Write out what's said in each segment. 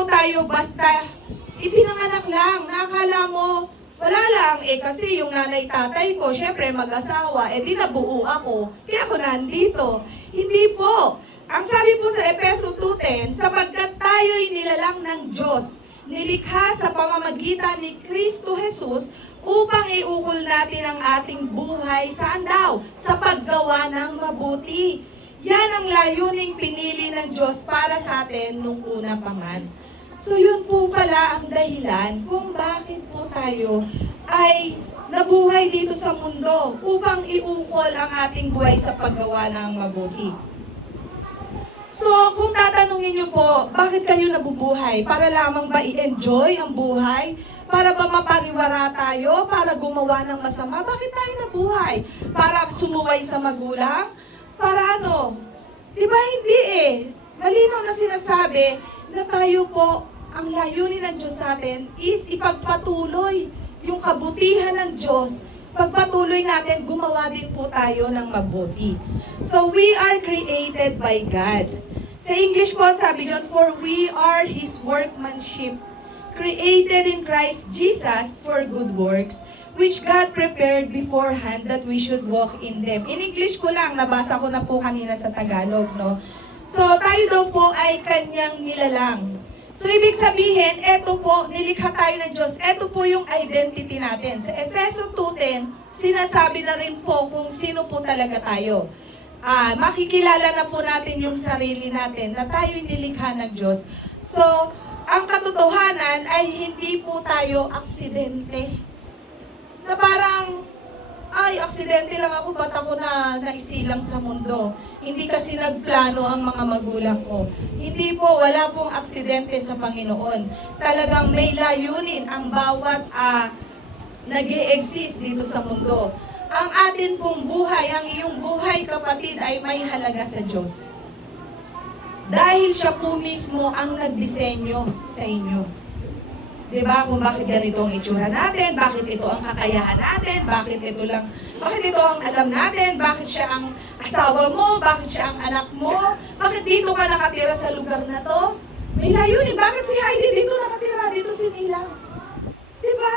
po tayo basta ipinanganak lang. Nakakala mo, wala lang. Kasi yung nanay-tatay ko, syempre mag-asawa, di nabuo ako. Kaya ako nandito. Hindi po. Ang sabi po sa Efeso 2:10, sapagkat tayo'y nilalang ng Diyos, nilikha sa pamamagitan ni Kristo Jesus, upang iukol natin ang ating buhay, saan daw? Sa paggawa ng mabuti. Yan ang layuning pinili ng Diyos para sa atin nung una pa man. So yun po pala ang dahilan kung bakit po tayo ay nabuhay dito sa mundo upang iukol ang ating buhay sa paggawa ng mabuti. So kung tatanungin niyo po, bakit kayo nabubuhay? Para lamang ba i-enjoy ang buhay? Para ba mapariwara tayo? Para gumawa ng masama? Bakit tayo nabuhay? Para sumuway sa magulang? Para ano? Diba hindi Malinaw na sinasabi na tayo po, ang layunin ng Diyos sa atin is ipagpatuloy yung kabutihan ng Diyos. Pagpatuloy natin, gumawa din po tayo ng mabuti. So we are created by God. Sa English po, sabi doon, for we are His workmanship, created in Christ Jesus for good works, which God prepared beforehand that we should walk in them. In English ko lang, nabasa ko na po kanina sa Tagalog, no? So, tayo daw po ay Kanyang nilalang. So, ibig sabihin, eto po, nilikha tayo ng Diyos. Eto po yung identity natin. Sa Efeso 2:10, sinasabi na rin po kung sino po talaga tayo. Makikilala na po natin yung sarili natin na tayo'y nilikha ng Diyos. So, ang katotohanan ay hindi po tayo aksidente. Na parang, aksidente lang ako, ba't ako na naisilang sa mundo? Hindi kasi nagplano ang mga magulang ko. Hindi po, wala pong aksidente sa Panginoon. Talagang may layunin ang bawat nag-e-exist dito sa mundo. Ang atin pong buhay, ang iyong buhay kapatid ay may halaga sa Diyos. Dahil siya po mismo ang nagdisenyo sa inyo. Diba? Kung bakit ganito ang itsura natin, bakit ito ang kakayahan natin, bakit ito ang alam natin, bakit siya ang asawa mo, bakit siya ang anak mo, bakit dito ka nakatira sa lugar na to? May layunin, bakit si Heidi dito nakatira, dito si Nilang? Diba?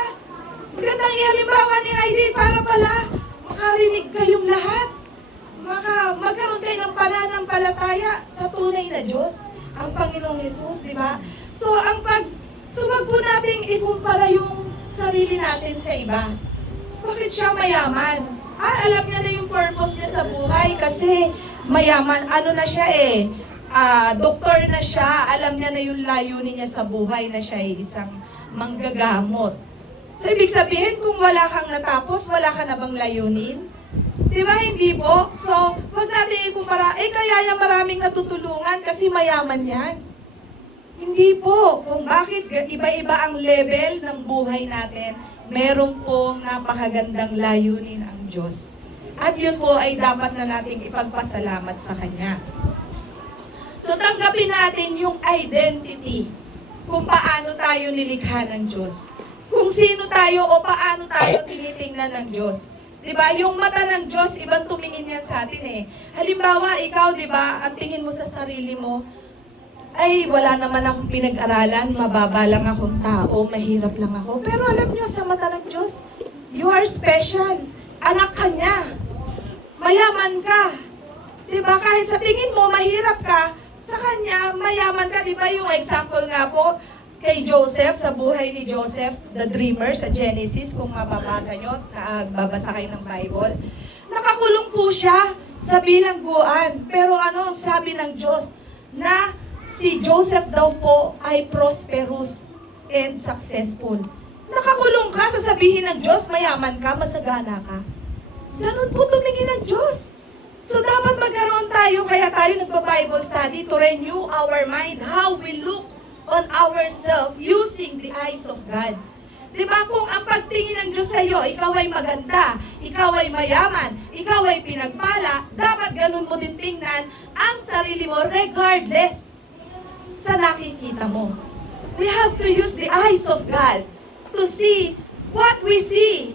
Magandang ihalimbawa ni Heidi para pala makarinig kayong lahat. Magkaroon kayo ng pananampalataya sa tunay na Diyos, ang Panginoong Hesus, diba? So, wag po nating ikumpara yung sarili natin sa iba. Bakit siya mayaman? Alam niya na yung purpose niya sa buhay kasi mayaman. Ano na siya doktor na siya. Alam niya na yung layunin niya sa buhay na siya ay isang manggagamot. So, ibig sabihin, kung wala kang natapos, wala ka na bang layunin? Diba, hindi po? So, wag natin ikumpara, kaya niya maraming natutulungan kasi mayaman yan. Hindi po. Kung bakit iba-iba ang level ng buhay natin, meron pong napakagandang layunin ang Diyos. At yun po ay dapat na nating ipagpasalamat sa Kanya. So, tanggapin natin yung identity kung paano tayo nilikha ng Diyos. Kung sino tayo o paano tayo tinitingnan ng Diyos. Diba? Yung mata ng Diyos, ibang tumingin yan sa atin Halimbawa, ikaw, diba, ang tingin mo sa sarili mo, ay, wala naman akong pinag-aralan, mababa lang akong tao, mahirap lang ako. Pero alam nyo, sa mata ng Diyos, you are special. Anak ka niya. Mayaman ka. Diba? Kahit sa tingin mo, mahirap ka, sa Kanya, mayaman ka. Diba yung example nga po, kay Joseph, sa buhay ni Joseph, the dreamer, sa Genesis, kung mababasa nyo, babasa kayo ng Bible. Nakakulong po siya sa bilangguan. Pero sabi ng Diyos, na si Joseph daw po ay prosperous and successful. Nakakulong ka, sasabihin ng Diyos, mayaman ka, masagana ka. Ganun po tumingin ng Diyos. So dapat magkaroon tayo, kaya tayo nagpa-Bible study to renew our mind, how we look on ourselves using the eyes of God. Diba, kung ang pagtingin ng Diyos sa iyo, ikaw ay maganda, ikaw ay mayaman, ikaw ay pinagpala, dapat ganun mo din tingnan ang sarili mo regardless sa nakikita mo. We have to use the eyes of God to see what He see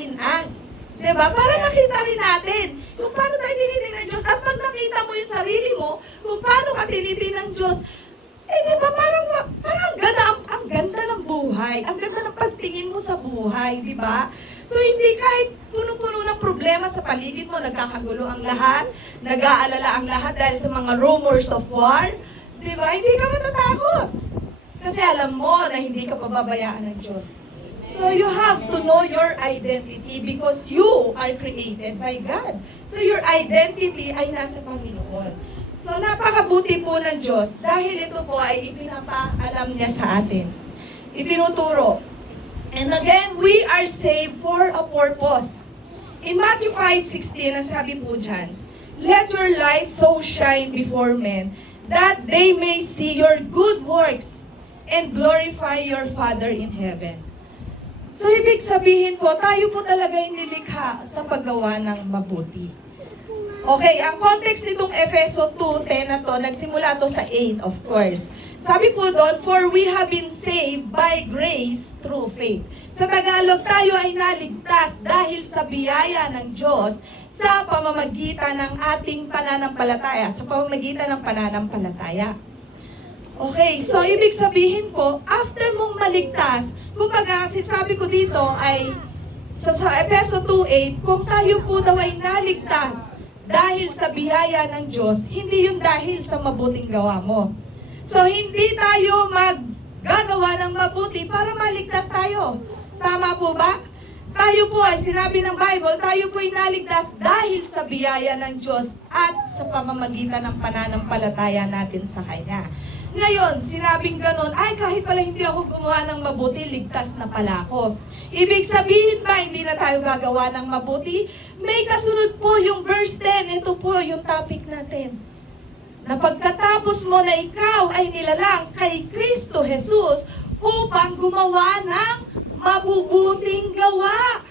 in us. Diba? Para makita rin natin kung paano tayo tinitingnan ng Diyos. At pag nakita mo yung sarili mo, kung paano ka tinitingnan ng Diyos, diba parang buhay. Ang ganda ng pagtingin mo sa buhay, di ba? So hindi kahit punong-puno ng problema sa paligid mo, nagkakagulo ang lahat, nag-aalala ang lahat dahil sa mga rumors of war, di ba? Hindi ka matatakot. Kasi alam mo na hindi ka pababayaan ng Diyos. So you have to know your identity because you are created by God. So your identity ay nasa Panginoon. So napakabuti po ng Diyos dahil ito po ay ipinapaalam niya sa atin. Itinuturo. And again, we are saved for a purpose. In Matthew 5:16, ang sabi po dyan, "Let your light so shine before men, that they may see your good works and glorify your Father in heaven." So, ibig sabihin po, tayo po talaga yung nilikha sa paggawa ng mabuti. Okay, ang context nitong Efeso 2:10 na to, nagsimula to sa 8, of course. Sabi po doon, "For we have been saved by grace through faith." Sa Tagalog, tayo ay naligtas dahil sa biyaya ng Diyos sa pamamagitan ng ating pananampalataya, sa pamamagitan ng pananampalataya. Okay, so ibig sabihin po, after mong maligtas, kumbaga, sabi ko dito ay sa Efeso 2:8, kung tayo po daw ay naligtas dahil sa biyaya ng Diyos, hindi yun dahil sa mabuting gawa mo. So, hindi tayo maggagawa ng mabuti para maligtas tayo. Tama po ba? Tayo po ay, sinabi ng Bible, tayo po ay naligtas dahil sa biyaya ng Diyos at sa pamamagitan ng pananampalataya natin sa Kanya. Ngayon, sinabing ganon, ay kahit pala hindi ako gumawa ng mabuti, ligtas na pala ako. Ibig sabihin ba, hindi na tayo gagawa ng mabuti? May kasunod po yung verse 10, ito po yung topic natin. Na pagkatapos mo na ikaw ay nilalang kay Kristo Jesus upang gumawa ng mabubuting gawa.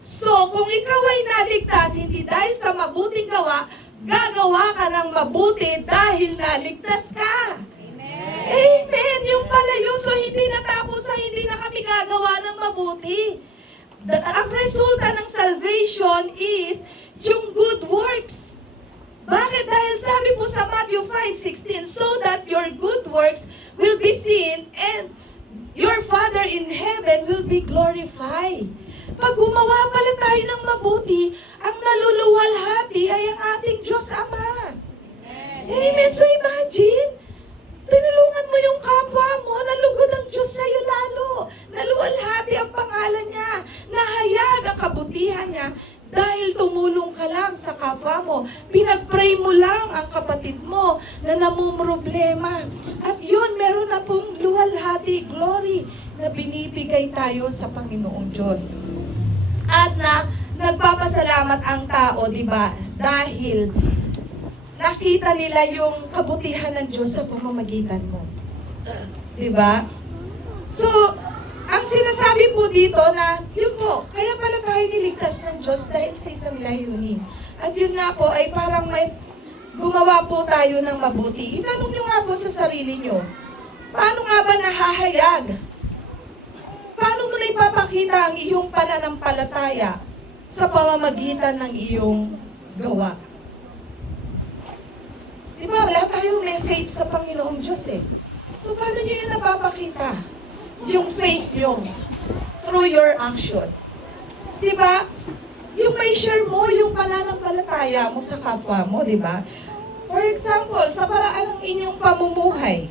So, kung ikaw ay naligtas, hindi dahil sa mabuting gawa, gagawa ka ng mabuti dahil naligtas ka. Amen! Amen! Yung pala yun. So, hindi natapos sa hindi na kami gagawa ng mabuti. Ang resulta ng salvation is yung good works. Bakit? Dahil sabi po sa Matthew 5:16, "So that your good works will be seen and your Father in heaven will be glorified." Pag gumawa pala tayo ng mabuti, ang naluluwalhati ay ang ating Diyos Ama. Amen. So imagine, tinulungan mo yung kapwa mo, nalugod ang Diyos sa'yo lalo. Naluwalhati ang pangalan niya, nahayag ang kabutihan niya, dahil tumulong ka lang sa kapwa mo. Pinag-pray mo lang ang kapatid mo na namumroblema. At yun, meron na pong luwalhati, glory, na binibigay tayo sa Panginoong Diyos. At na nagpapasalamat ang tao, di ba? Dahil nakita nila yung kabutihan ng Diyos sa pamamagitan mo. Di ba? So, ang sinasabi po dito na, yun po, kaya pala tayo niligtas ng Diyos dahil sa isang layunin. At yun nga po, ay parang may gumawa po tayo ng mabuti. Itanong nyo nga po sa sarili nyo, paano nga ba nahahayag? Paano mo na ipapakita ang iyong pananampalataya sa pamamagitan ng iyong gawa? Diba, wala tayong may faith sa Panginoong Diyos eh. So, paano nyo yung napapakita? Yung faith yung through your action. Diba? Yung may share mo, yung pananampalataya mo sa kapwa mo, diba? For example, sa paraan ng inyong pamumuhay,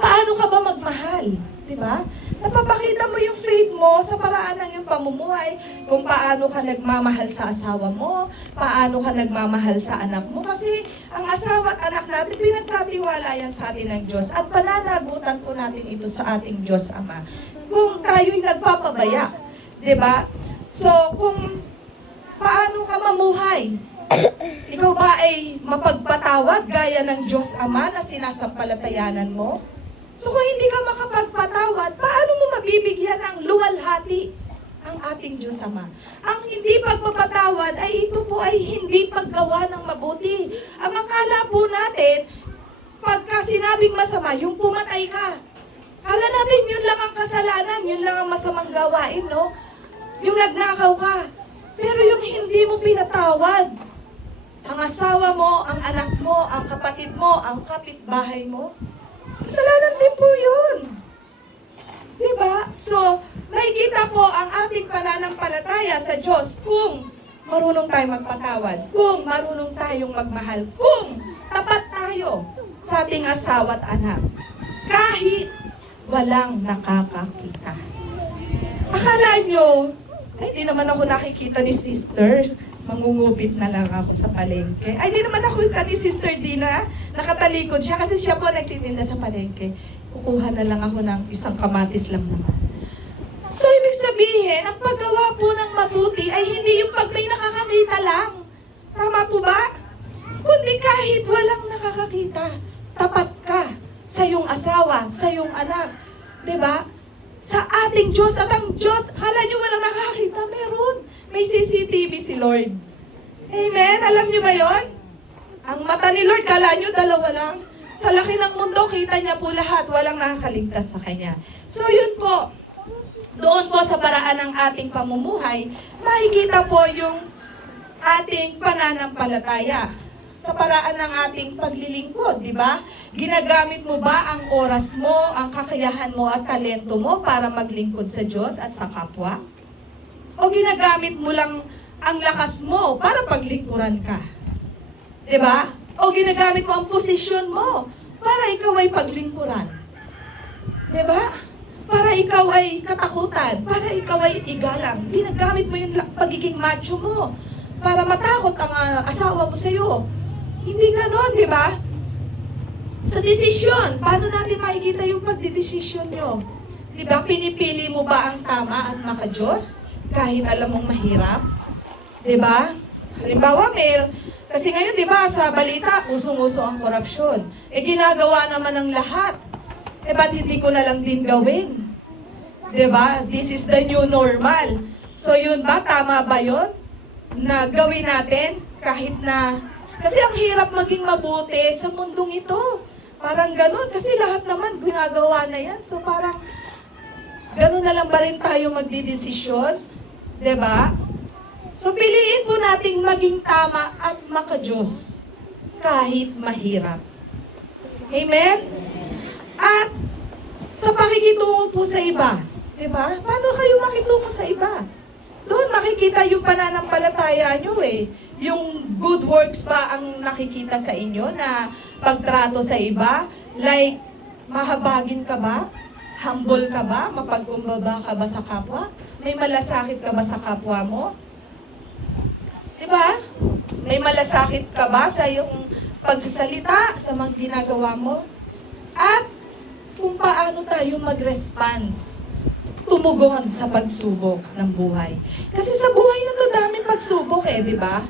paano ka ba magmahal? Diba? Napapakita mo yung faith mo sa paraan ng iyong pamumuhay, kung paano ka nagmamahal sa asawa mo, paano ka nagmamahal sa anak mo. Kasi ang asawa at anak natin, pinagkatiwala yan sa atin ng Diyos. At pananagutan po natin ito sa ating Diyos Ama. Kung tayo'y nagpapabaya, di ba? So, kung paano ka mamuhay, ikaw ba ay mapagpatawad gaya ng Diyos Ama na sinasampalatayanan mo? So kung hindi ka makapagpatawad, paano mo mabibigyan ng luwalhati ang ating Diyos Ama? Ang hindi pagpapatawad ay ito po ay hindi paggawa ng mabuti. Ang akala po natin, pagka sinabing masama, yung pumatay ka. Kala natin yun lang ang kasalanan, yun lang ang masamang gawain, no? Yung nagnakaw ka. Pero yung hindi mo pinatawad, ang asawa mo, ang anak mo, ang kapatid mo, ang kapitbahay mo, kasalanan din po yun. Diba? So, makikita po ang ating pananampalataya sa Diyos kung marunong tayong magpatawad, kung marunong tayong magmahal, kung tapat tayo sa ating asawa at anak, kahit walang nakakakita. Akala nyo, ay di naman ako nakikita ni sister, mangungupit na lang ako sa palengke. Ay di naman ako ni sister Dina, nakatalikod siya kasi siya po nagtitinda sa palengke. Kukuha na lang ako ng isang kamatis lang naman. So, ibig sabihin, ang paggawa po ng mabuti ay hindi yung pag may nakakakita lang. Tama po ba? Kundi kahit walang nakakakita, tapat ka sa iyong asawa, sa iyong anak. Diba? Sa ating Diyos at ang Diyos, kala nyo walang nakakakita? Meron. May CCTV si Lord. Amen? Alam nyo ba yon? Ang mata ni Lord, kala nyo dalawa lang? Sa laki ng mundo, kita niya po lahat. Walang nakakaligtas sa Kanya. So, yun po. Doon po sa paraan ng ating pamumuhay, makikita po yung ating pananampalataya. Sa paraan ng ating paglilingkod, di ba? Ginagamit mo ba ang oras mo, ang kakayahan mo at talento mo para maglingkod sa Diyos at sa kapwa? O ginagamit mo lang ang lakas mo para paglingkuran ka? Di ba? O ginagamit mo ang posisyon mo para ikaw ay paglingkuran? Di ba? Para ikaw ay katakutan, para ikaw ay igalang. Ginagamit mo yung pagiging macho mo para matakot ang asawa mo sa'yo. Hindi ganon, di ba? Sa desisyon, paano natin makikita yung pagdidesisyon nyo? Di ba, pinipili mo ba ang tama at maka-Diyos kahit alam mong mahirap? Di ba? Halimbawa, kasi ngayon, di ba, sa balita, usong-uso ang korupsyon. Ginagawa naman ng lahat. Ba't hindi ko na lang din gawin? Di ba? This is the new normal. So, yun ba? Tama ba yun? Na gawin natin kahit na... Kasi ang hirap maging mabuti sa mundong ito. Parang ganun. Kasi lahat naman ginagawa na yan. So, parang... Ganun na lang ba rin tayo magdidesisyon? Di ba? So, piliin po nating maging tama at maka-Diyos kahit mahirap. Amen? At sa pakikitungo po sa iba, di ba? Paano kayo makitungo sa iba? Doon makikita yung pananampalataya nyo eh. Yung good works ba ang nakikita sa inyo na pagtrato sa iba? Like, mahabagin ka ba? Humble ka ba? Mapagkumbaba ka ba sa kapwa? May malasakit ka ba sa kapwa mo? Diba? May malasakit ka ba sa iyong pagsasalita, sa mga ginagawa mo? At kung paano tayo mag-response, tumugon sa pagsubok ng buhay. Kasi sa buhay na to, daming pagsubok di ba?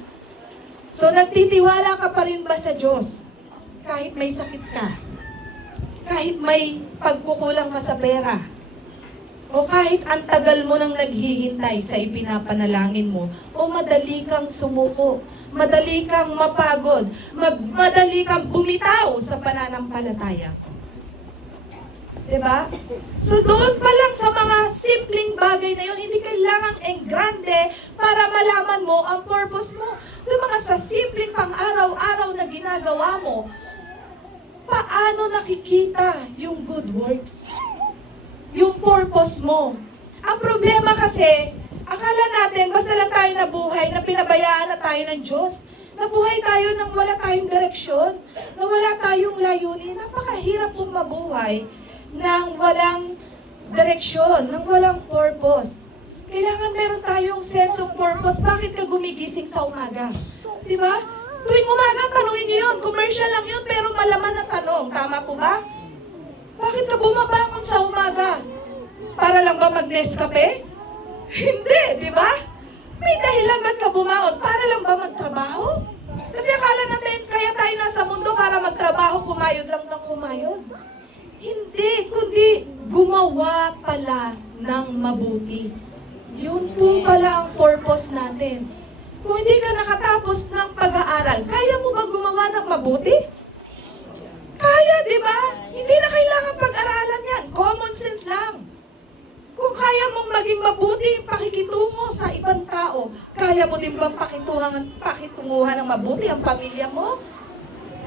So, nagtitiwala ka pa rin ba sa Diyos? Kahit may sakit ka? Kahit may pagkukulang ka sa pera? O kahit ang tagal mo nang naghihintay sa ipinapanalangin mo, o madali kang sumuko, madali kang mapagod, madali kang bumitaw sa pananampalataya. Diba? So doon pa lang sa mga simpleng bagay na yun, hindi kailangang engrande para malaman mo ang purpose mo. Yung mga sa simpleng pang-araw-araw na ginagawa mo, paano nakikita yung good works? Yung purpose mo. Ang problema kasi, akala natin, basta lang tayo nabuhay, na pinabayaan na tayo ng Diyos. Nabuhay tayo nang wala tayong direksyon, na wala tayong layunin. Napakahirap pong mabuhay nang walang direksyon, nang walang purpose. Kailangan meron tayong sense of purpose. Bakit ka gumigising sa umaga? Diba? Tuwing umaga, tanungin nyo yun. Commercial lang yun, pero malaman na tanong. Tama po ba? Bakit ka bumabangon sa umaga? Para lang ba mag-Nescafe? Hindi, di ba? May dahilan ba't ka bumangon? Para lang ba magtrabaho? Kasi akala natin, kaya tayo nasa mundo para magtrabaho, kumayod lang ng kumayod. Hindi, kundi gumawa pala ng mabuti. Yun po pala ang purpose natin. Kung hindi ka nakatapos ng pag-aaral, kaya mo ba gumawa ng mabuti? Kaya, di ba? Hindi na kailangan pag-aralan yan. Common sense lang. Kung kaya mong maging mabuti yung pakikitungo sa ibang tao, kaya mo din bang pakitunguhan ng mabuti ang pamilya mo?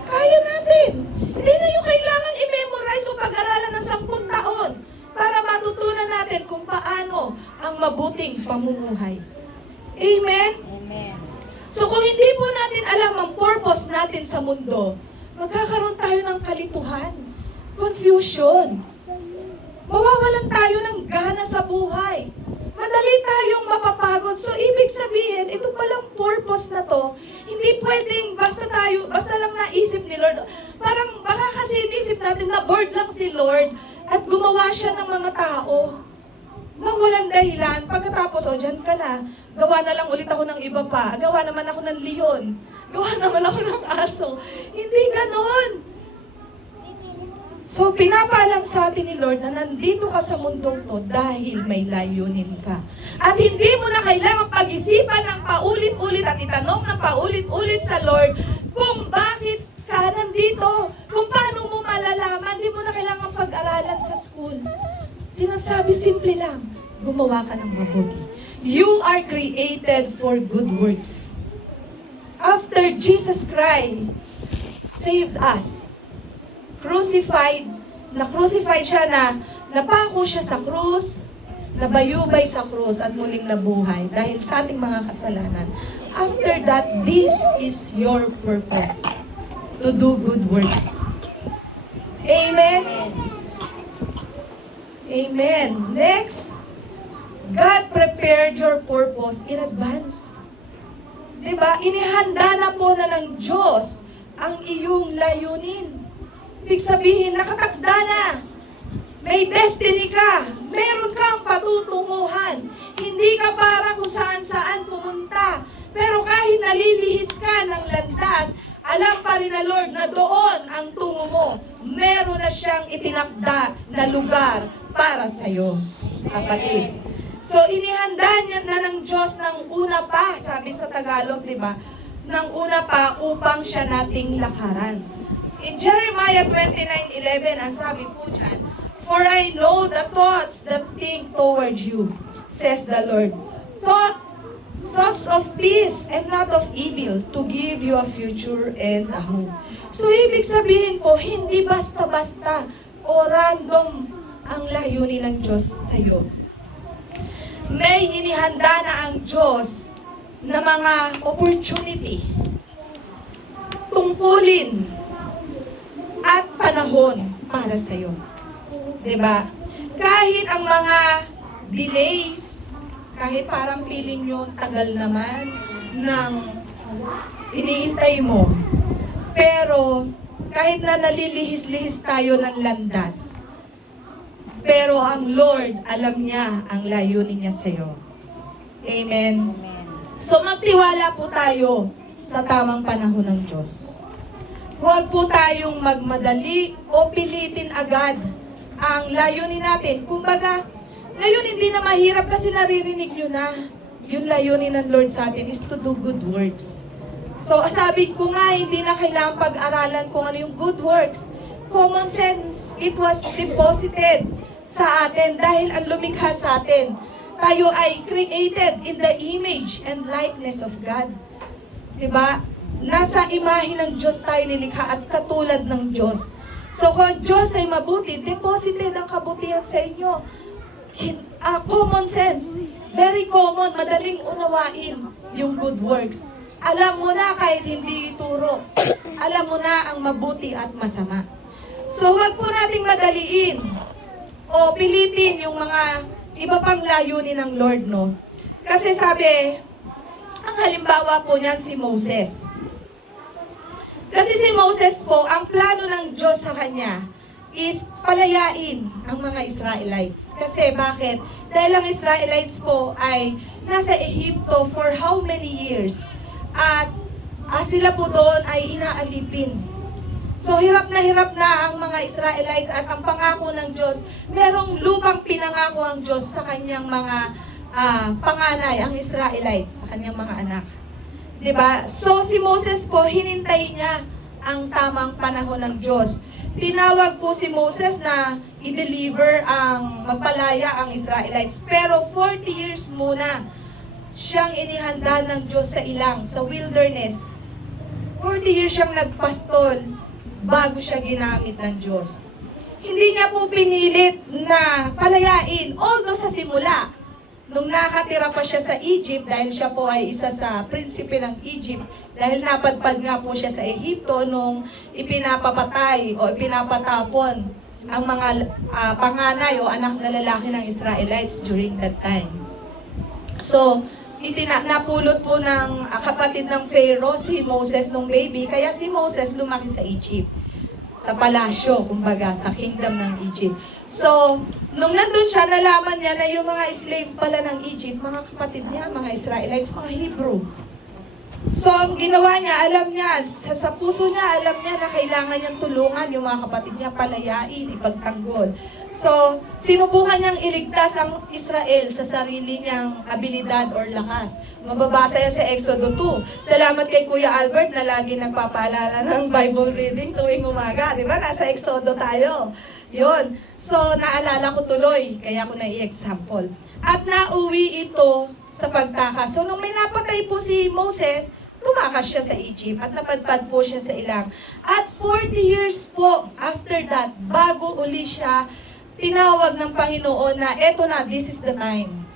Kaya natin. Hindi na yung kailangan i-memorize o pag-aralan ng 10 taon para matutunan ating pamumuhay. Amen? Amen. So kung hindi po natin alam ang purpose natin sa mundo, magkakaroon tayo ng kalituhan, confusion. Mawawalan tayo ng gana sa buhay. Madali tayong mapapagod. So ibig sabihin, ito palang purpose na to, hindi pwedeng basta lang naisip ni Lord. Parang baka kasi inisip natin na bored lang si Lord at gumawa siya ng mga tao nang walang dahilan. Pagkatapos, dyan ka na. Gawa na lang ulit ako ng iba pa. Gawa naman ako ng leon. Gawa naman ako ng aso. Hindi ganon. So, pinapaalam sa atin ni Lord na nandito ka sa mundong to dahil may layunin ka. At hindi mo na kailangan pag-isipan ng paulit-ulit at itanong ng paulit-ulit sa Lord kung bakit ka nandito, kung paano mo malalaman, hindi mo na kailangan pag-aralan sa school. Sinasabi simple lang, gumawa ka ng mabuti. You are created for good works. After Jesus Christ saved us, na-crucify siya napako siya sa krus, nabayubay sa krus at muling nabuhay dahil sa ating mga kasalanan. After that, this is your purpose, to do good works. Amen? Amen. Next, God prepared your purpose in advance. Diba? Inihanda na po na ng Diyos ang iyong layunin. Ibig sabihin, nakatakda na. May destiny ka. Meron kang patutunguhan. Hindi ka para kung saan-saan pumunta. Pero kahit nalilihis ka ng landas, alam pa rin na Lord na doon ang tungo mo. Meron na siyang itinakda na lugar para sa'yo, kapatid. So, inihanda niya na ng Diyos ng una pa, sabi sa Tagalog, di ba? Ng una pa upang siya nating lakaran. In Jeremiah 29:11, ang sabi po dyan, "For I know the thoughts that think toward you, says the Lord. Thoughts of peace and not of evil, to give you a future and a hope." So, ibig sabihin po, hindi basta-basta o random ang layunin ng Diyos sa iyo. May inihanda na ang Diyos na mga opportunity, tungkulin, at panahon para sa iyo. Diba? Kahit ang mga delays, kahit parang feeling nyo tagal naman ng iniintay mo. Pero kahit na nalilihis-lihis tayo ng landas, pero ang Lord, alam niya ang layunin niya sa iyo. Amen? So magtiwala po tayo sa tamang panahon ng Diyos. Huwag po tayong magmadali o pilitin agad ang layunin natin. Kumbaga, ngayon hindi na mahirap kasi naririnig nyo na yung layunin ng Lord sa atin is to do good works. So, sabi ko nga, hindi na kailangan pag-aralan kung ano yung good works. Common sense, it was deposited sa atin dahil ang lumikha sa atin. Tayo ay created in the image and likeness of God. Diba? Nasa imahe ng Diyos tayo nilikha at katulad ng Diyos. So kung Diyos ay mabuti, deposited ang kabutihan sa inyo. Common sense, very common, madaling unawain yung good works. Alam mo na kahit hindi ituro. Alam mo na ang mabuti at masama. So huwag po nating madaliin o pilitin yung mga iba pang layunin ng Lord, no? Kasi sabi, ang halimbawa po niyan si Moses. Kasi si Moses po, ang plano ng Diyos sa kanya is palayain ang mga Israelites. Kasi bakit? Dahil ang Israelites po ay nasa Ehipto for how many years? At sila po doon ay inaalipin. So hirap na ang mga Israelites at ang pangako ng Diyos, merong lupang pinangako ang Diyos sa kanyang mga panganay, ang Israelites, sa kanyang mga anak. Diba? So si Moses po, hinintay niya ang tamang panahon ng Diyos. Tinawag po si Moses na i-deliver magpalaya ang Israelites. Pero 40 years muna siyang inihanda ng Diyos sa ilang, sa wilderness. 40 years siyang nagpastol bago siya ginamit ng Diyos. Hindi niya po pinilit na palayain, although sa simula, nung nakatira pa siya sa Egypt, dahil siya po ay isa sa prinsipe ng Egypt, dahil napadpad nga po siya sa Ehipto nung ipinapapatay o ipinapatapon ang mga panganay o anak na lalaki ng Israelites during that time. So, napulot po ng kapatid ng Pharaoh si Moses nung baby, kaya si Moses lumaki sa Egypt. Sa palasyo, kumbaga, sa kingdom ng Egypt. So, nung nandun siya, nalaman niya na yung mga slave pala ng Egypt, mga kapatid niya, mga Israelites, mga Hebrew. So, ang ginawa niya, alam niya, sa puso niya, alam niya na kailangan niyang tulungan yung mga kapatid niya, palayain, ipagtanggol. So, sinubukan niyang iligtas ang Israel sa sarili niyang abilidad or lakas. Mababasa yan sa Exodo 2. Salamat kay Kuya Albert na lagi nagpapaalala ng Bible reading tuwing umaga. Di ba? Nasa Exodo tayo. Yun. So, naalala ko tuloy, kaya ko na i-example. At nauwi ito sa pagtakas. So, nung may napatay po si Moses, tumakas siya sa Egypt at napadpad po siya sa ilang. At 40 years po after that, bago uli siya, tinawag ng Panginoon na eto na, this is the time.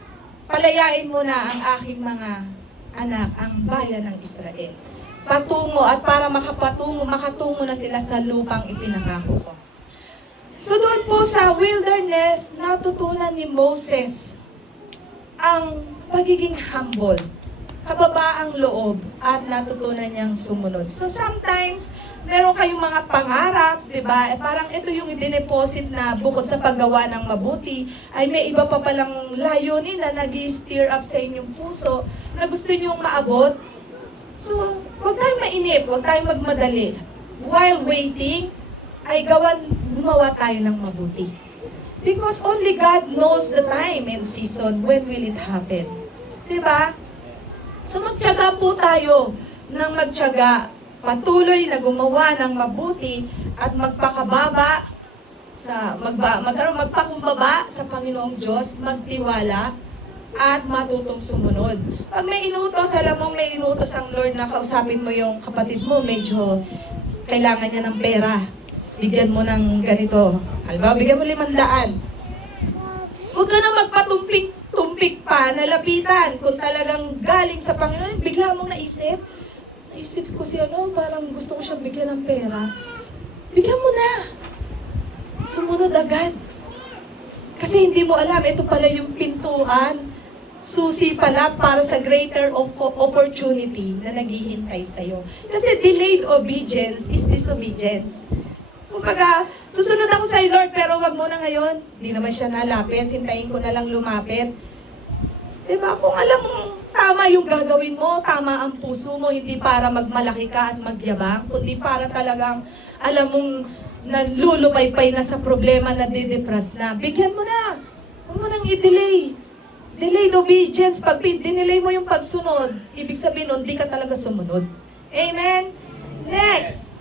Palayain mo na ang aking mga anak, ang bayan ng Israel. Patungo at para makatungo na sila sa lupang ipinangako ko. So doon po sa wilderness, natutunan ni Moses ang pagiging humble, kababaang loob, at natutunan niyang sumunod. So sometimes, meron kayong mga pangarap, di ba? Parang ito yung dineposit na bukod sa paggawa ng mabuti, ay may iba pa palang layunin na nag-stir up sa inyong puso na gusto nyong maabot. So, huwag tayong mainip, huwag tayong magmadali. While waiting, ay gumawa tayo ng mabuti. Because only God knows the time and season when will it happen. Di ba? So, magtiyaga po tayo ng magtiyaga, patuloy na gumawa ng mabuti at magpakababa magpakumbaba sa Panginoong Diyos, magtiwala at matutong sumunod. Pag may inutos, alam mo may inutos ang Lord na kausapin mo yung kapatid mo, medyo kailangan niya ng pera. Bigyan mo ng ganito. Halimbawa, bigyan mo 500. Huwag ka na magpatumpik pa, nalapitan. Kung talagang galing sa Panginoon, bigla mong naisip ko siya, parang gusto ko siyang bigyan ng pera. Bigyan mo na. Sumunod agad. Kasi hindi mo alam, ito pala yung pintuan, susi pala para sa greater opportunity na naghihintay sa'yo. Kasi delayed obedience is disobedience. Kumbaga, susunod ako sa Lord, pero wag mo na ngayon. Hindi naman siya nalapit, hintayin ko na lang lumapit. Diba? Kung alam mong tama yung gagawin mo, tama ang puso mo, hindi para magmalaki ka at magyabang, kundi para talagang alam mong nalulupaypay na sa problema na didepras na. Bigyan mo na. Huwag mo nang i-delay. Delayed obedience, pag dinelay mo yung pagsunod, ibig sabihin nun, di ka talaga sumunod. Amen? Next.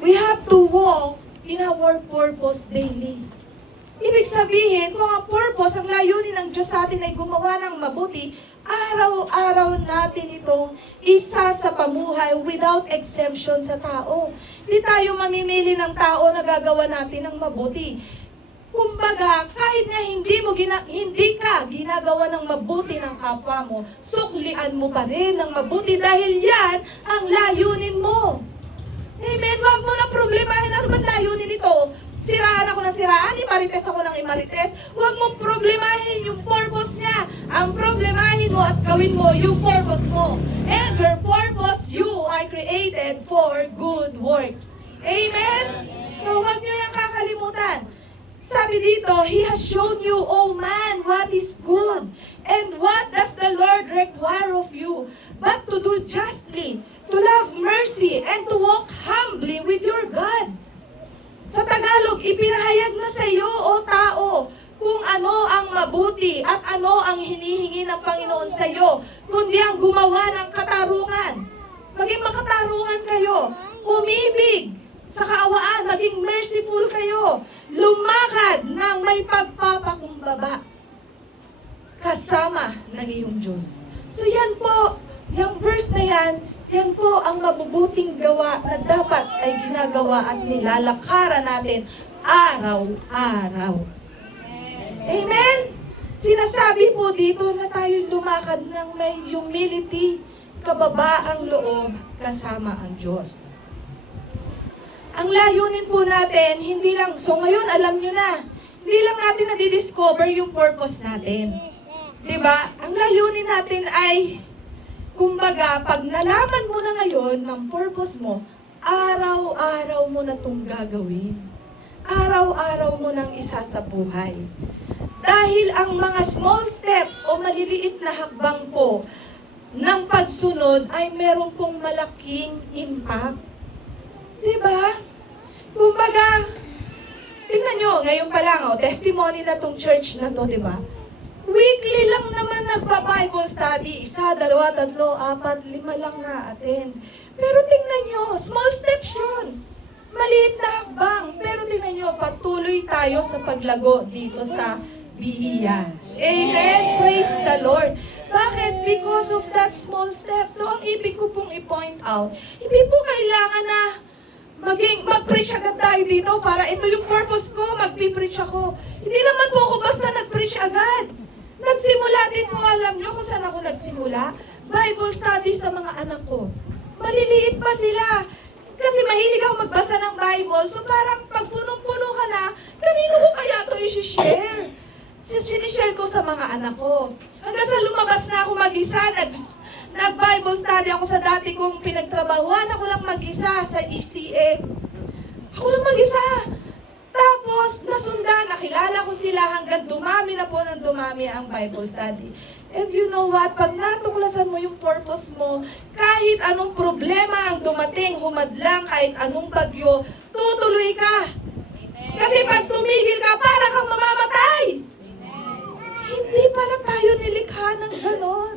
We have to walk in our purpose daily. Ibig sabihin, kung ang purpose, ang layunin ng Diyos sa atin ay gumawa ng mabuti, araw-araw natin itong isa sa pamuhay without exemption sa tao. Hindi tayo mamimili ng tao na gagawa natin ng mabuti. Kumbaga, kahit na hindi ka ginagawa ng mabuti ng kapwa mo, suklian mo pa rin ng mabuti dahil yan ang layunin mo. Amen? Huwag mo na problemahin, ano man layunin ito? Siraan ako ng siraan, imarites ako ng imarites. Huwag mong problemahin yung purpose niya. Ang problemahin mo at gawin mo yung purpose mo. And your purpose, you are created for good works. Amen? So huwag niyo yung kakalimutan. Sabi dito, He has shown you, oh man, what is good. And what does the Lord require of you? But to do justly, to love mercy, and to walk humbly with your God. Sa Tagalog, ipinahayag na sa iyo, o tao, kung ano ang mabuti at ano ang hinihingi ng Panginoon sa iyo, kundi ang gumawa ng katarungan. Maging makatarungan kayo, umibig sa kaawaan, maging merciful kayo, lumakad ng may pagpapakumbaba kasama ng iyong Diyos. So yan po, yung verse na yan po ang mabubuting gawa na dapat ay ginagawa at nilalakaran natin araw-araw. Amen? Sinasabi po dito na tayo lumakad ng may humility, kababaang loob, kasama ang Diyos. Ang layunin po natin, hindi lang, so ngayon alam nyo na, hindi lang natin nadidiscover yung purpose natin. Diba? Ang layunin natin ay, kumbaga, pag nalaman mo na ngayon ng purpose mo, araw-araw mo na itong gagawin. Araw-araw mo nang isa sa buhay. Dahil ang mga small steps o maliliit na hakbang po ng pagsunod ay meron pong malaking impact. Diba? Kumbaga, tingnan nyo, ngayon pa lang, testimony na tong church na to, diba? Weekly lang naman nagpa-Bible study. 1, 2, 3, 4, 5 lang na-attend. Pero tingnan nyo, small steps yun. Maliit na hakbang. Pero tingnan nyo, patuloy tayo sa paglago dito sa Bihiya. Amen? Praise the Lord. Bakit? Because of that small step. So, ang ibig ko pong i-point out, hindi po kailangan na mag-preach agad tayo dito para ito yung purpose ko, mag-preach ako. Hindi naman po ako basta nag-preach agad. Nagsimula din po, alam nyo kung saan ako nagsimula? Bible study sa mga anak ko. Maliliit pa sila. Kasi mahilig ako magbasa ng Bible. So parang pag punong-puno ka na, kanino ko kaya ito i-share? Sinishare ko sa mga anak ko. Hanggang sa lumabas na ako mag-isa, nag-Bible study ako sa dati kong pinagtrabahuan. Ako lang mag-isa sa ECA. Ako lang mag-isa. Tapos, nasundan, nakilala ko sila hanggang dumami na po ng dumami ang Bible study. And you know what? Pag natuklasan mo yung purpose mo, kahit anong problema ang dumating, humadlang, kahit anong bagyo, tutuloy ka. Kasi pag tumigil ka, para kang mamamatay. Hindi pala tayo nilikha ng ganon.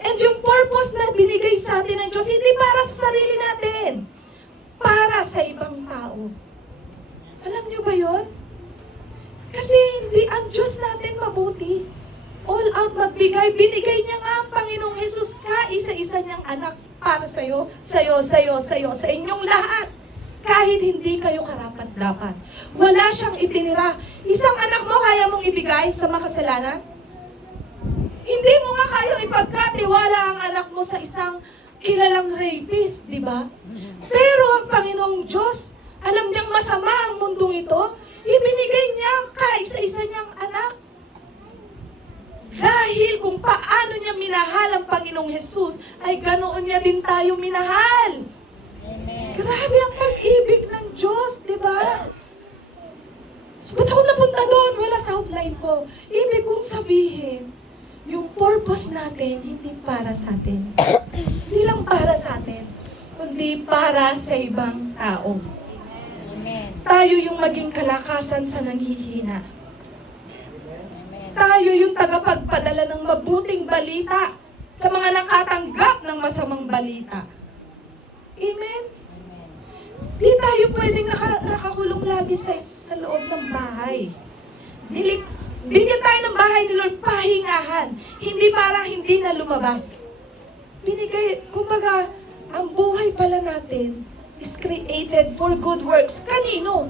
And yung purpose na binigay sa atin ng Diyos, hindi para sa sarili natin. Para sa ibang tao. Alam niyo ba yon? Kasi hindi ang Diyos natin mabuti. All out magbigay. Binigay niya nga ang Panginoong Hesus ka, isa-isa niyang anak para sa'yo, sa inyong lahat. Kahit hindi kayo karapat-dapat. Wala siyang itinira. Isang anak mo kaya mong ibigay sa makasalanan? Hindi mo nga kayang ipagkatiwala ang anak mo sa isang kilalang rapist, di ba? Pero ang Panginoong Diyos, alam niyang masama ang mundong ito, ibinigay niya kaisa-isa niyang anak. Dahil kung paano niya minahal ang Panginoong Hesus, ay ganoon niya din tayo minahal. Amen. Grabe ang pag-ibig ng Diyos, di ba? So, ba't ako napunta doon? Wala sa outline ko. Ibig kong sabihin, yung purpose natin, hindi para sa atin. Hindi lang para sa atin, kundi para sa ibang tao. Tayo yung maging kalakasan sa nanghihina. Tayo yung tagapagpadala ng mabuting balita sa mga nakatanggap ng masamang balita. Amen? Di tayo pwedeng nakakulong lagi sa loob ng bahay. Bigyan tayo ng bahay ni Lord pahingahan. Hindi para hindi na lumabas. Binigay, kumbaga, ang buhay pala natin is created for good works. Kanino?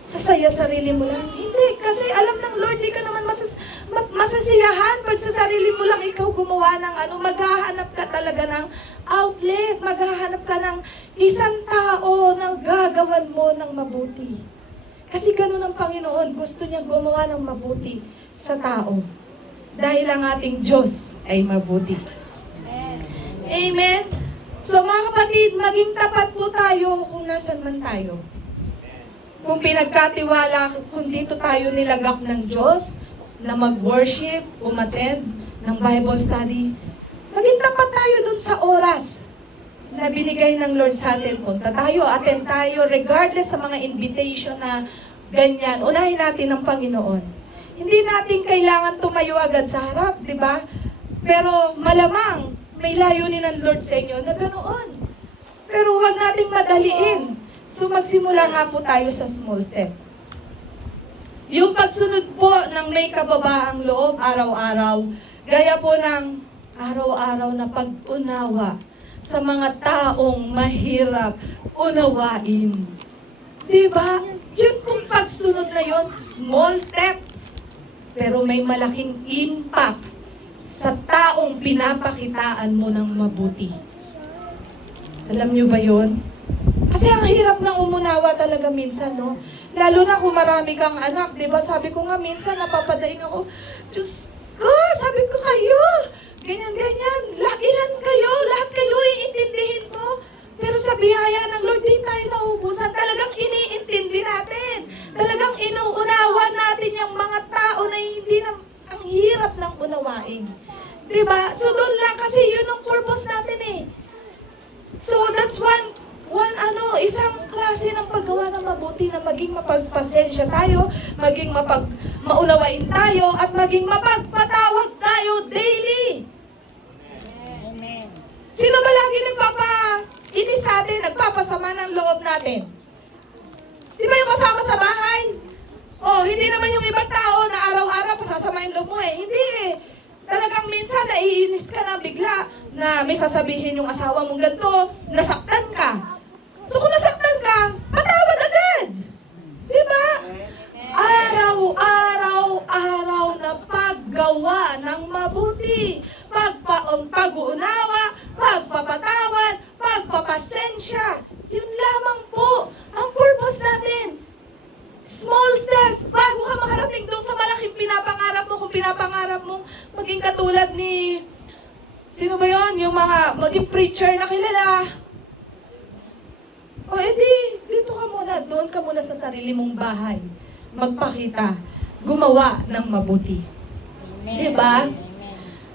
Sasaya sarili mo lang? Hindi, kasi alam ng Lord, di ka naman masasiyahan pag sa sarili mo lang ikaw gumawa ng maghahanap ka talaga ng outlet, maghahanap ka ng isang tao na gagawan mo ng mabuti. Kasi ganun ang Panginoon, gusto niya gumawa ng mabuti sa tao. Dahil ang ating Diyos ay mabuti. Amen? So mga kapatid, maging tapat po tayo kung nasan man tayo. Kung pinagkatiwala, kung dito tayo nilagak ng Diyos, na mag-worship, umattend ng Bible study, maging tapat tayo dun sa oras na binigay ng Lord sa atin. Punta tayo, attend tayo, regardless sa mga invitation na ganyan. Unahin natin ang Panginoon. Hindi natin kailangan tumayo agad sa harap, di ba? Pero malamang, may layunin ng Lord sa inyo na ganoon. Pero huwag nating madaliin. So magsimula nga po tayo sa small step. Yung pagsunod po ng may kababaang loob araw-araw, gaya po ng araw-araw na pag-unawa sa mga taong mahirap unawain. Diba? Yun pong pagsunod na yun, small steps. pero may malaking impact sa taong pinapakitaan mo ng mabuti. Alam nyo ba yun? Kasi ang hirap ng umunawa talaga minsan, no? Lalo na kung marami kang anak, di ba? Sabi ko nga minsan, napapadaing ako, Diyos ko, sabi ko kayo, ganyan-ganyan, ilan kayo, lahat kayo iintindihin ko. Pero sa biyaya ng Lord, di tayo nauubusan. Talagang iniintindi natin. Talagang inuunawa natin yung mga tao na hindi na, ang hirap ng unawain. Diba? So doon lang, kasi yun ang purpose natin eh. So that's isang klase ng paggawa ng mabuti na maging mapagpasensya tayo, maging maunawain tayo, at maging mapagpatawad tayo daily. Amen. Sino ba lagi nagpapainis sa atin, nagpapasama ng loob natin? Di ba yung kasama sa bahay? Oh, hindi naman yung ibang tao na araw-araw pasasamahin loob mo eh. Hindi eh. Talagang minsan naiinis ka na bigla na may sasabihin yung asawa mong ganito, nasaktan ka. So kung nasaktan ka, patawad agad. Di ba? Araw-araw na paggawa ng mabuti. Pag-uunawa, pagpapatawad, pagpapasensya. Yun lamang po ang purpose natin. Small steps, bago ka makarating doon sa malaking pinapangarap mo, kung pinapangarap mong maging katulad ni, sino ba yon? Yung mga, maging preacher na kilala. O edi, dito ka muna, doon ka muna sa sarili mong bahay. Magpakita, gumawa ng mabuti. Diba?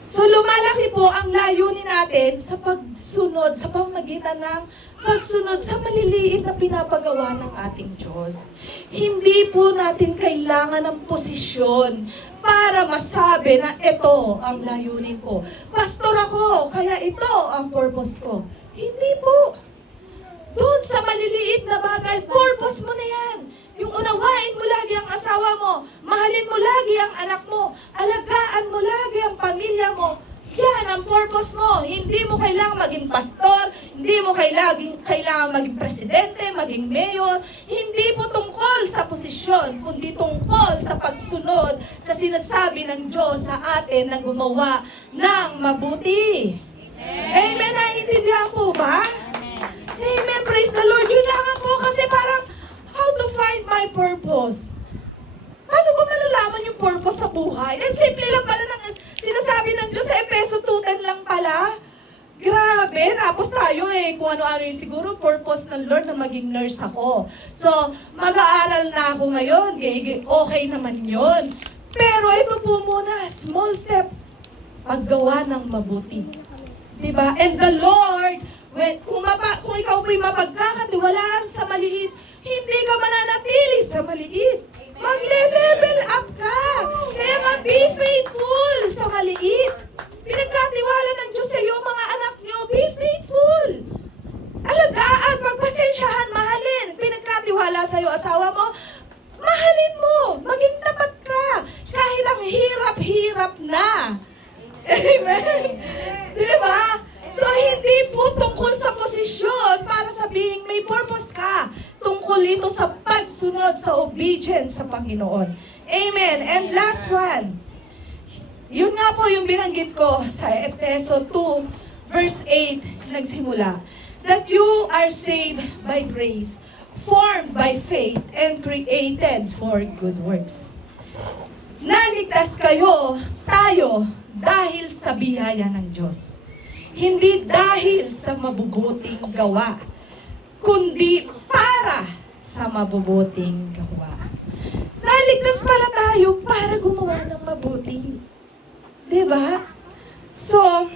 So lumalaki po ang layunin natin sa pagsunod, sa pamamagitan ng pagsunod sa maliliit na pinapagawa ng ating Diyos. Hindi po natin kailangan ng posisyon para masabi na ito ang layunin ko. Pastor ako, kaya ito ang purpose ko. Hindi po. Doon sa maliliit na bagay, purpose mo na yan. Yung unawain mo lagi ang asawa mo, mahalin mo lagi ang anak mo, alagaan mo lagi ang pamilya mo. Yan ang purpose mo. Hindi mo kailangan maging pastor, hindi mo kailangan maging presidente, maging mayor. Hindi po tungkol sa posisyon, kundi tungkol sa pagsunod sa sinasabi ng Diyos sa atin na gumawa ng mabuti. Amen. Naiintindihan po ba? Amen. Praise the Lord. Yun lang po kasi parang how to find my purpose. Paano ba malalaman yung purpose sa buhay? And simple lang pala ng sinasabi ng Diyos sa Efeso 2:10 lang pala. Grabe, tapos tayo kung ano-ano yung siguro purpose ng Lord na maging nurse ako. So, mag-aaral na ako ngayon, okay naman yon. Pero ito po muna, small steps, paggawa ng mabuti. Diba? And the Lord, kung ikaw po'y mapagkakatiwalaan sa maliit, hindi ka mananatili sa maliit. Magle-level up ka. Kaya nga, be faithful sa maliit. Pinagkatiwala ng Diyos sa iyo, mga anak nyo, be faithful. Alagaan, pagpasensyahan, mahalin. Pinagkatiwala sa iyo, asawa mo, mahalin mo, maging tapat ka. Kahit ang hirap-hirap na. Amen. Diba? So, hindi po tungkol sa posisyon para sabihin may purpose ka. Tungkol ito sa pagsunod, sa obedience sa Panginoon. Amen. And last one. Yun nga po yung binanggit ko sa Efeso 2, verse 8, nagsimula. That you are saved by grace, formed by faith, and created for good works. Naligtas tayo, dahil sa biyaya ng Diyos. Hindi dahil sa mabubuting gawa, kundi para sa mabubuting gawa. Naligtas pala tayo para gumawa ng mabuti. Diba? So,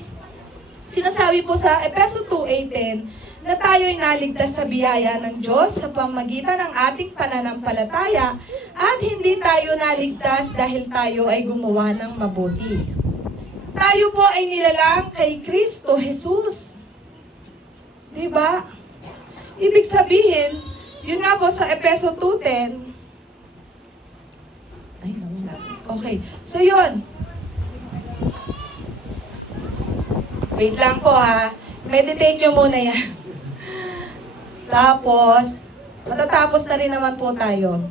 sinasabi po sa Efeso 2:8 na tayo'y naligtas sa biyaya ng Diyos sa pamamagitan ng ating pananampalataya at hindi tayo naligtas dahil tayo ay gumawa ng mabuti. Tayo po ay nilalang kay Kristo Jesus. Diba? Ibig sabihin, yun nga po sa Efeso 2:10. Okay. So yun. Wait lang po ha. Meditate nyo muna yan. Tapos, matatapos na rin naman po tayo.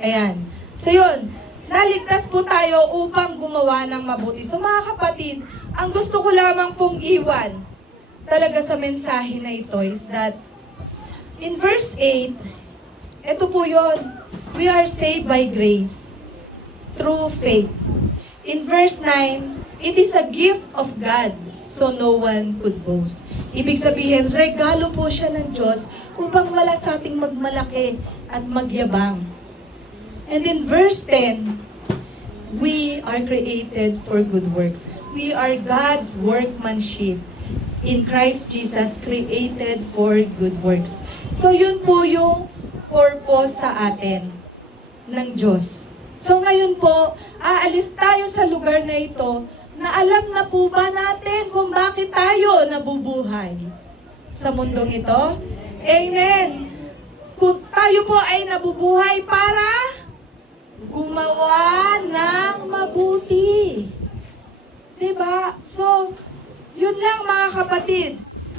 Ayan. So yun. naligtas po tayo upang gumawa ng mabuti. So mga kapatid, ang gusto ko lamang pong iwan talaga sa mensahe na ito is that in verse 8, ito po yon, we are saved by grace through faith. In verse 9, it is a gift of God, so no one could boast. Ibig sabihin, regalo po siya ng Diyos upang wala sa ating magmalaki at magyabang. And in verse 10, we are created for good works. We are God's workmanship in Christ Jesus, created for good works. So yun po yung purpose sa atin ng Diyos. So ngayon po, aalis tayo sa lugar na ito na alam na po ba natin kung bakit tayo nabubuhay sa mundong ito? Amen! Kung tayo po ay nabubuhay para gumawa ng mabuti. Diba? So, yun lang mga kapatid.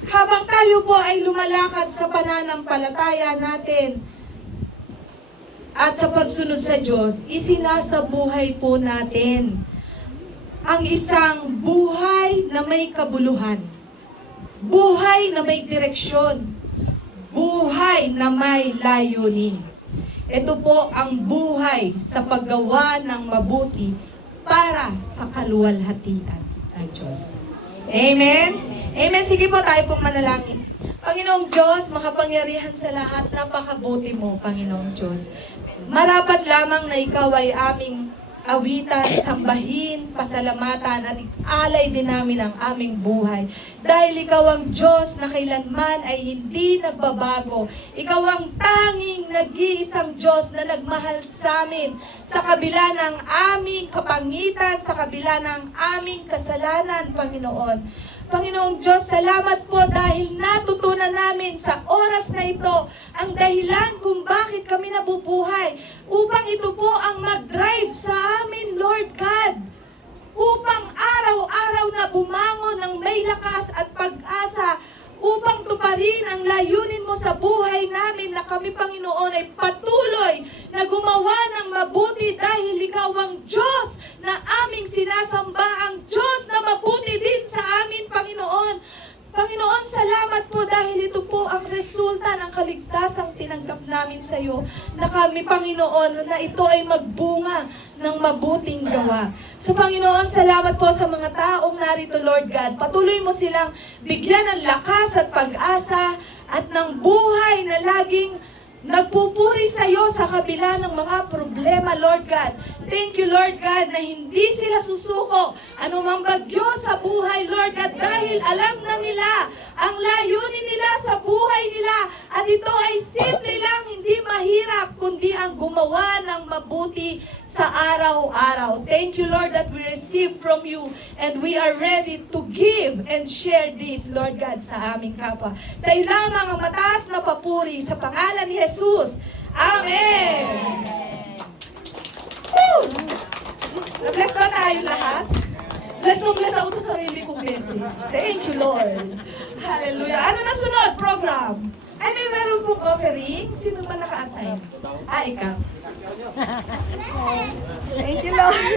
Habang tayo po ay lumalakad sa pananampalataya natin at sa pagsunod sa Diyos, isinasabuhay po natin ang isang buhay na may kabuluhan. Buhay na may direksyon. Buhay na may layunin. Ito po ang buhay sa paggawa ng mabuti para sa kaluwalhatian ng Diyos. Amen? Amen. Sige po, tayo pong manalangin. Panginoong Diyos, makapangyarihan sa lahat, napakabuti mo, Panginoong Diyos. Marapat lamang na ikaw ay aming awitan, sambahin, pasalamatan, at alay din namin ang aming buhay. Dahil ikaw ang Diyos na kailanman ay hindi nagbabago. Ikaw ang tanging nag-iisang Diyos na nagmahal sa amin sa kabila ng aming kapangitan, sa kabila ng aming kasalanan, Panginoon. Panginoong Diyos, salamat po dahil natutunan namin sa oras na ito ang dahilan kung bakit kami nabubuhay upang ito po ang mag-drive sa amin, Lord God. Upang araw-araw na bumangon ng may lakas at pag-asa upang tuparin ang layunin mo sa buhay namin na kami, Panginoon, ay patuloy na gumawa ng mabuti dahil ikaw ang Diyos na aming sinasamba, ang Diyos na mabuti din sa amin, Panginoon. Panginoon, salamat po dahil ito po ang resulta ng kaligtasang tinanggap namin sa iyo na kami, Panginoon, na ito ay magbunga ng mabuting gawa. So, Panginoon, salamat po sa mga taong narito, Lord God. Patuloy mo silang bigyan ng lakas at pag-asa at ng buhay na laging nagpupuri sa iyo sa kabila ng mga problema, Lord God. Thank you, Lord God, na hindi sila susuko anumang bagyo sa buhay, Lord God, dahil alam na nila ang layunin nila sa buhay nila at ito ay simple lang, hindi mahirap, kundi ang gumawa ng mabuti sa araw-araw. Thank you, Lord, that we receive from you and we are ready to give and share this, Lord God, sa aming kapwa. Sa iyo lamang ang mataas na papuri sa pangalan ni Jesus. Amen! Woo! Na-bless ba tayo lahat? Bless na bless ako sa sarili kong message. Thank you, Lord. Hallelujah. Ano na sunod? Program. Ay, may meron pong offering. Sino ba naka-assign? Ikaw. Thank you, Lord.